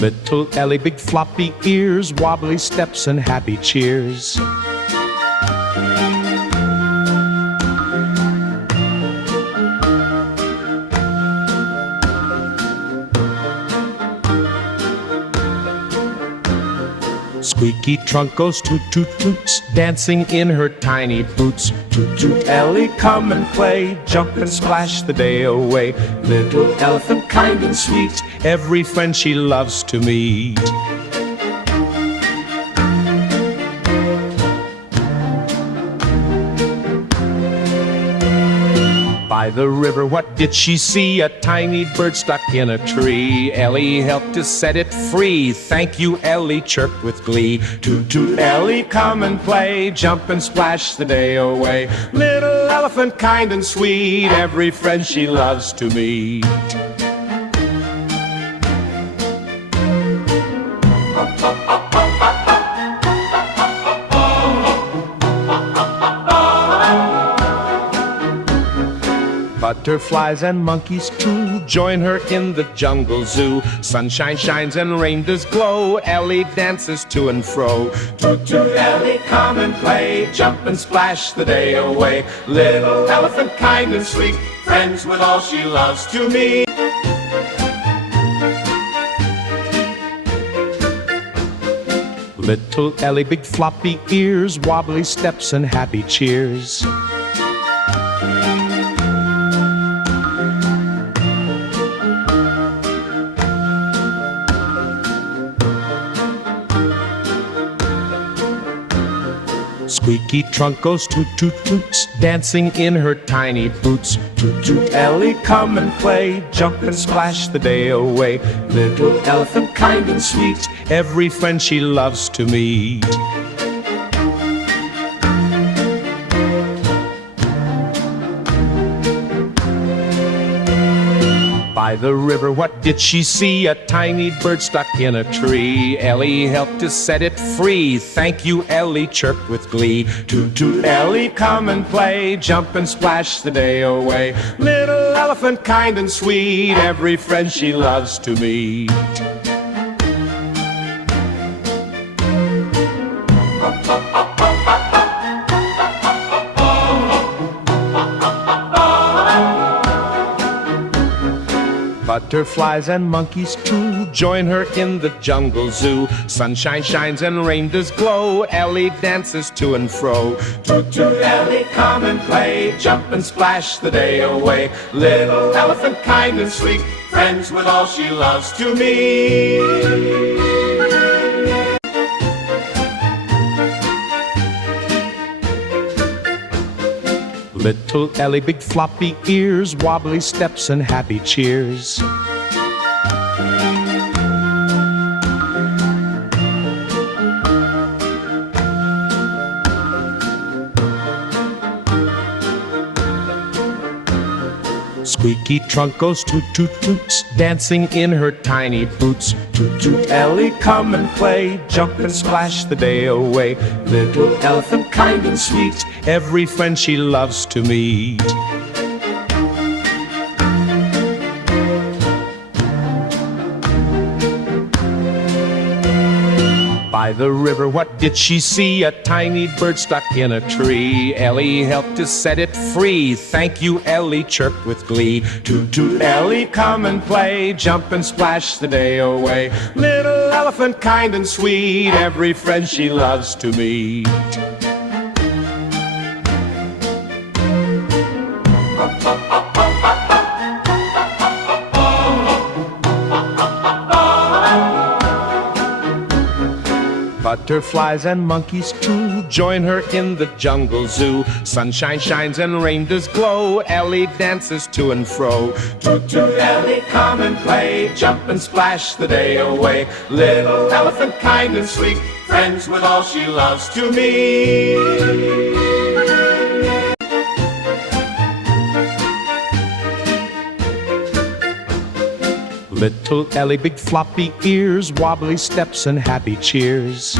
Little Ellie, big floppy ears, wobbly steps and happy cheers. Squeaky trunk goes toot toot toots, dancing in her tiny boots. Toot toot Ellie, come and play, jump and splash the day away. Little elephant, kind and sweet, every friend she loves to meet. By the river, what did she see? A tiny bird stuck in a tree. Ellie helped to set it free. Thank you, Ellie chirped with glee. Toot toot Ellie, come and play, jump and splash the day away. Little elephant, kind and sweet, every friend she loves to meet. Butterflies and monkeys too join her in the jungle zoo. Sunshine shines and rain does glow. Ellie dances to and fro. Toot toot Ellie, come and play, jump and splash the day away. Little elephant, kind and sweet, friends with all she loves to meet. Little Ellie, big floppy ears, wobbly steps and happy cheers. Squeaky trunk goes toot toot toots, dancing in her tiny boots. Toot toot Ellie, come and play, jump and splash the day away. Little elephant, kind and sweet, every friend she loves to meet. By the river, what did she see? A tiny bird stuck in a tree. Ellie helped to set it free. Thank you, Ellie chirped with glee. Toot toot Ellie, come and play, jump and splash the day away. Little elephant, kind and sweet, every friend she loves to meet. Butterflies and monkeys too join her in the jungle zoo. Sunshine shines and rain does glow. Ellie dances to and fro. Toot toot Ellie, come and play, jump and splash the day away. Little elephant, kind and sweet, friends with all she loves to meet. Little Ellie, big floppy ears, wobbly steps and happy cheers. Squeaky trunk goes toot toot toots, dancing in her tiny boots. Toot toot Ellie, come and play, jump and splash the day away. Little elephant, kind and sweet, every friend she loves to meet. By the river, what did she see? A tiny bird stuck in a tree. Ellie helped to set it free. Thank you, Ellie chirped with glee. Toot toot Ellie, come and play, jump and splash the day away. Little elephant, kind and sweet, every friend she loves to meet. Butterflies and monkeys too join her in the jungle zoo. Sunshine shines and rain does glow. Ellie dances to and fro. Toot toot Ellie, come and play, jump and splash the day away. Little elephant, kind and sweet, friends with all she loves to meet. Little Ellie, big floppy ears, wobbly steps and happy cheers.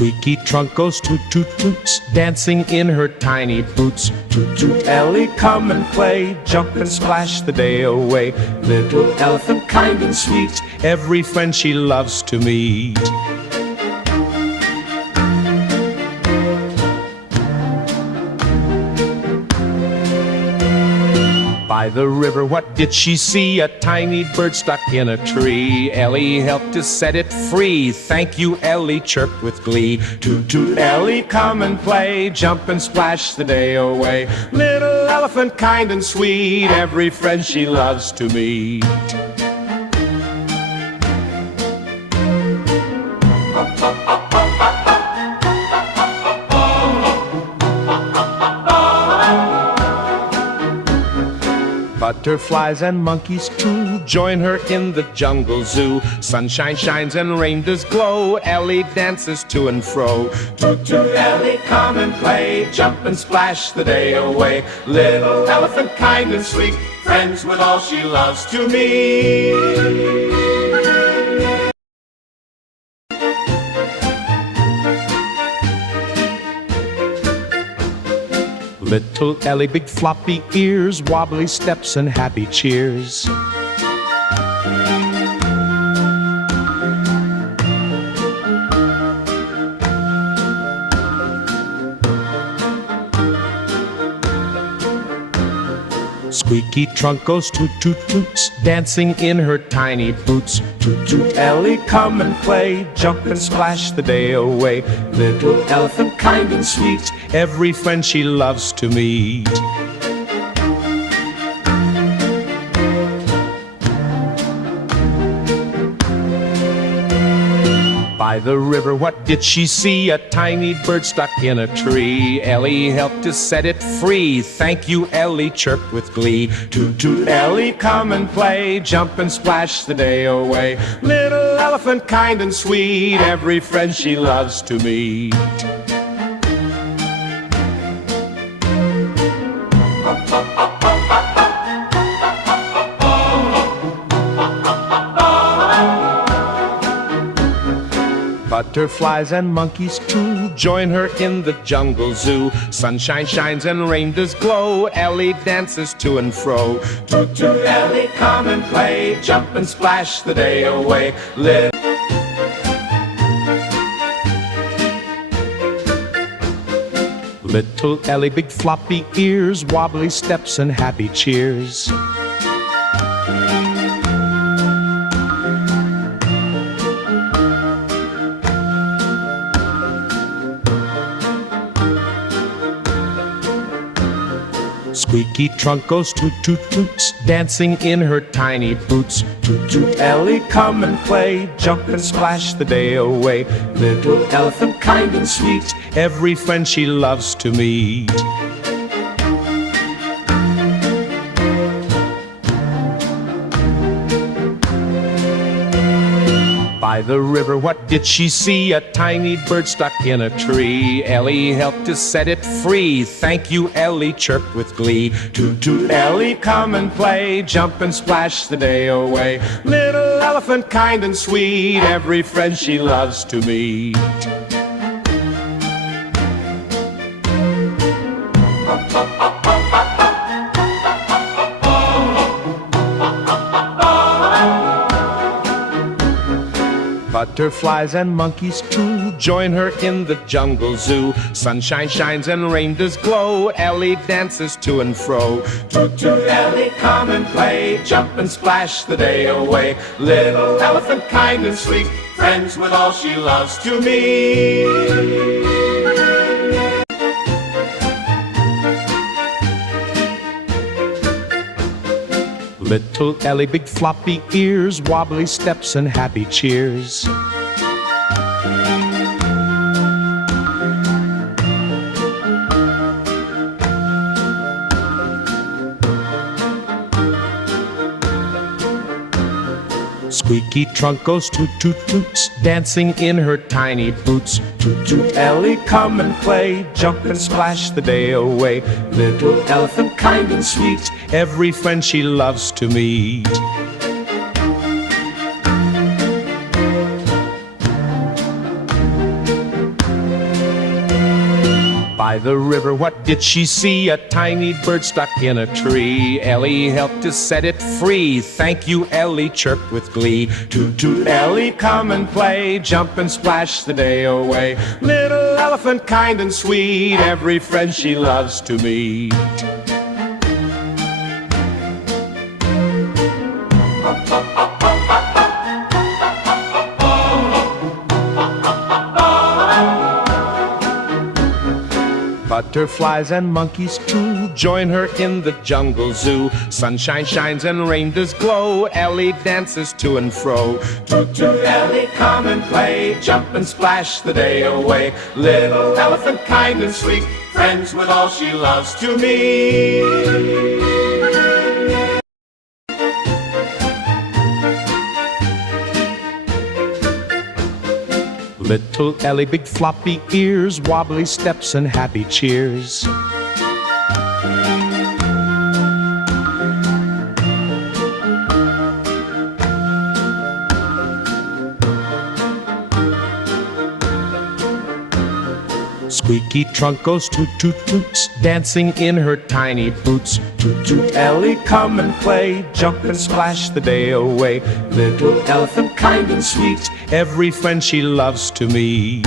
Squeaky trunk goes toot toot toots, dancing in her tiny boots. Toot toot Ellie, come and play, jump and splash the day away. Little elephant, kind and sweet, every friend she loves to meet. By the river, what did she see? A tiny bird stuck in a tree. Ellie helped to set it free. Thank you, Ellie chirped with glee. Toot toot Ellie, come and play, jump and splash the day away. Little elephant, kind and sweet, every friend she loves to meet. Butterflies and monkeys too join her in the jungle zoo. Sunshine shines and rain does glow. Ellie dances to and fro. Toot toot Ellie, come and play, jump and splash the day away. Little elephant, kind and sweet, friends with all she loves to meet. Little Ellie, big floppy ears, wobbly steps and happy cheers. Squeaky trunk goes toot toot toots, dancing in her tiny boots. Toot toot Ellie, come and play, jump and splash the day away. Little elephant, kind and sweet, every friend she loves to meet. By the river, what did she see? A tiny bird stuck in a tree. Ellie helped to set it free. Thank you, Ellie chirped with glee. Toot toot Ellie, come and play, jump and splash the day away. Little elephant, kind and sweet, every friend she loves to meet. Butterflies and monkeys too join her in the jungle zoo. Sunshine shines and rain does glow. Ellie dances to and fro. Toot toot Ellie, come and play, jump and splash the day away. Little Ellie, big floppy ears, wobbly steps and happy cheers. Squeaky trunk goes toot toot toots, dancing in her tiny boots. Toot toot Ellie, come and play, jump and splash the day away. Little elephant, kind and sweet, every friend she loves to meet. By the river, what did she see? A tiny bird stuck in a tree. Ellie helped to set it free. Thank you, Ellie chirped with glee. Toot toot Ellie, come and play, jump and splash the day away. Little elephant, kind and sweet, every friend she loves to meet. Butterflies and monkeys too join her in the jungle zoo. Sunshine shines and rain does glow. Ellie dances to and fro. Toot toot Ellie, come and play, jump and splash the day away. Little elephant, kind and sweet, friends with all she loves to meet. Little Ellie, big floppy ears, wobbly steps and happy cheers. Squeaky trunk goes toot toot toots, dancing in her tiny boots. Toot toot Ellie, come and play, jump and splash the day away. Little elephant, kind and sweet, every friend she loves to meet. By the river, what did she see? A tiny bird stuck in a tree. Ellie helped to set it free. Thank you, Ellie chirped with glee. Toot toot, Ellie, come and play. Jump and splash the day away. Little elephant, kind and sweet, every friend she loves to meet. Butterflies and monkeys too join her in the jungle zoo. Sunshine shines and rainbows glow. Ellie dances to and fro. Toot toot, Ellie, come and play. Jump and splash the day away. Little elephant, kind and sweet, friends with all she loves to meet. Little Ellie, big floppy ears, wobbly steps and happy cheers. Squeaky trunk goes toot toot toots, dancing in her tiny boots. Toot toot, Ellie, come and play. Jump and splash the day away. Little elephant, kind and sweet, every friend she loves to meet.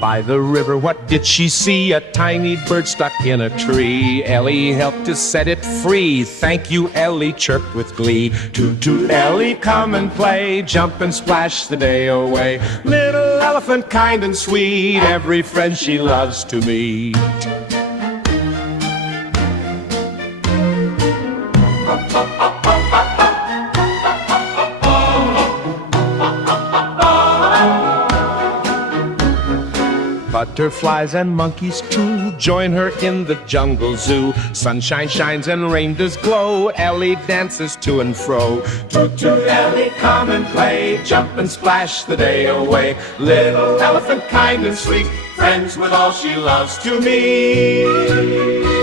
By the river, what did she see? A tiny bird stuck in a tree. Ellie helped to set it free. Thank you, Ellie chirped with glee. Toot toot, Ellie, come and play. Jump and splash the day away. Little elephant, kind and sweet, every friend she loves to meet. Butterflies and monkeys too join her in the jungle zoo. Sunshine shines and rainbows glow. Ellie dances to and fro. Toot toot, Ellie, come and play. Jump and splash the day away. Little elephant, kind and sweet, friends with all she loves to meet.